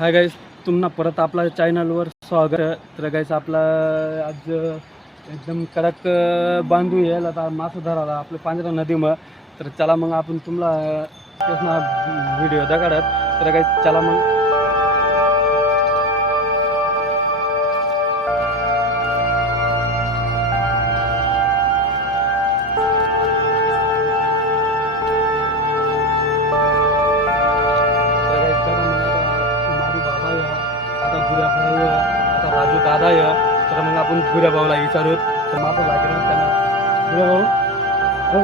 Hi guys, तुम्हाला परत आपल्या चॅनलवर स्वागत आहे. तर गाईस आपला आज एकदम कडक बांधू यायला आता मासे धरायला आपल्या पांजरा नदीमध्ये. तर चला मग आपण तुम्हाला त्यासना व्हिडिओ दाखवत. तर गाईस चला मग. आता राजू दादा आहे, तर मग आपण भुऱ्या भाऊला विचारू तर माझं लागेल त्यांना. भुऱ्या भाऊ हो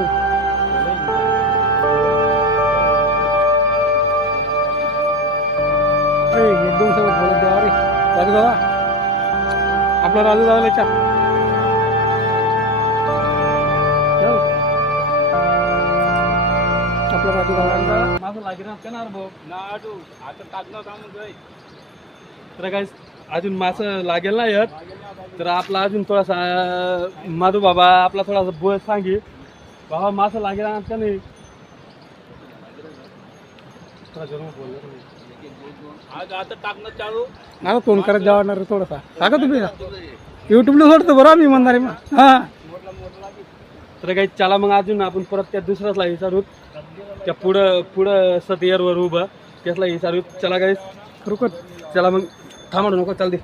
एकदम सोबत बोलत द्या. अरे राजू दादा, आपला राजू दादा विचार. आपला राजू दादा माझं लागेल असणार भाऊ नाडू आता टाकलं काम. तर काय अजून मासं लागेल ना येत, तर आपला अजून थोडासा माधू बाबा आपला थोडासा बोल सांगे बाबा मासं लागेल का नाही. आज आता टाकणं चालू मला फोन करत जाणार थोडासा सांगा तुम्ही युट्यूबला सोडतो बरं मी म्हणणार मग. हां तर काही चला मग अजून आपण परत त्या दुसऱ्याला विचारू, त्या पुढं सतयरवर उभं त्यातला विचारू. चला काही रुकत चला मग, थांबा नको चालते.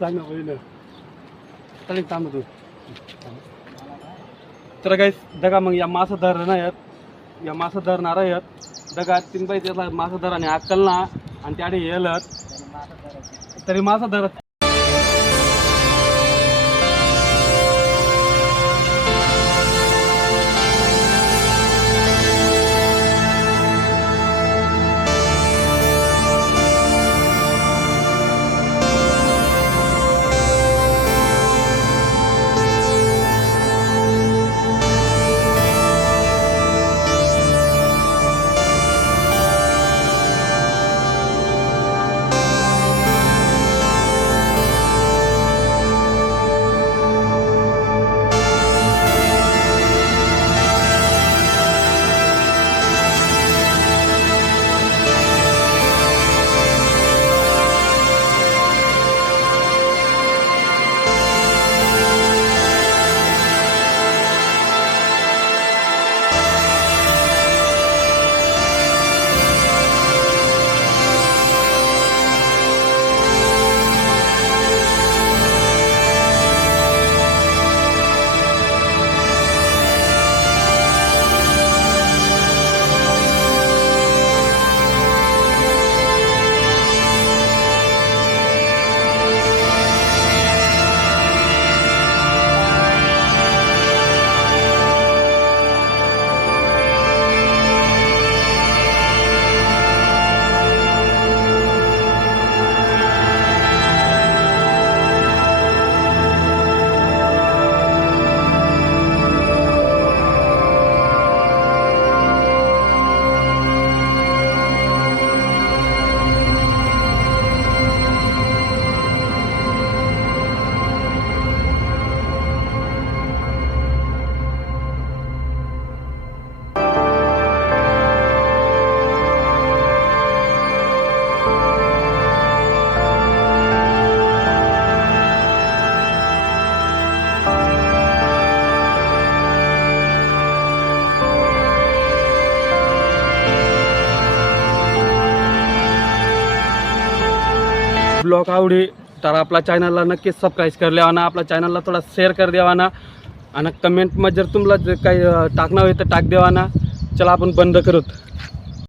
सांग ना पहिलं चालेल थांब तू. तर काही दगा मग या मासा धरणार आहेत, या मासा धरणार आहेत दगा तीन पाहिजे त्याला मासा धर आणि अक्कल ना आणि त्याडे येलत तरी मासा धरत. ब्लॉग आवडी तर आपल्या चॅनलला नक्कीच सबस्क्राईब कर लेवाना, आपल्या चॅनलला थोडा शेअर कर देवाना आणि कमेंटमध्ये जर तुम्हाला जे काही टाकणं होईल तर टाक देवाना. चला आपण बंद करूत.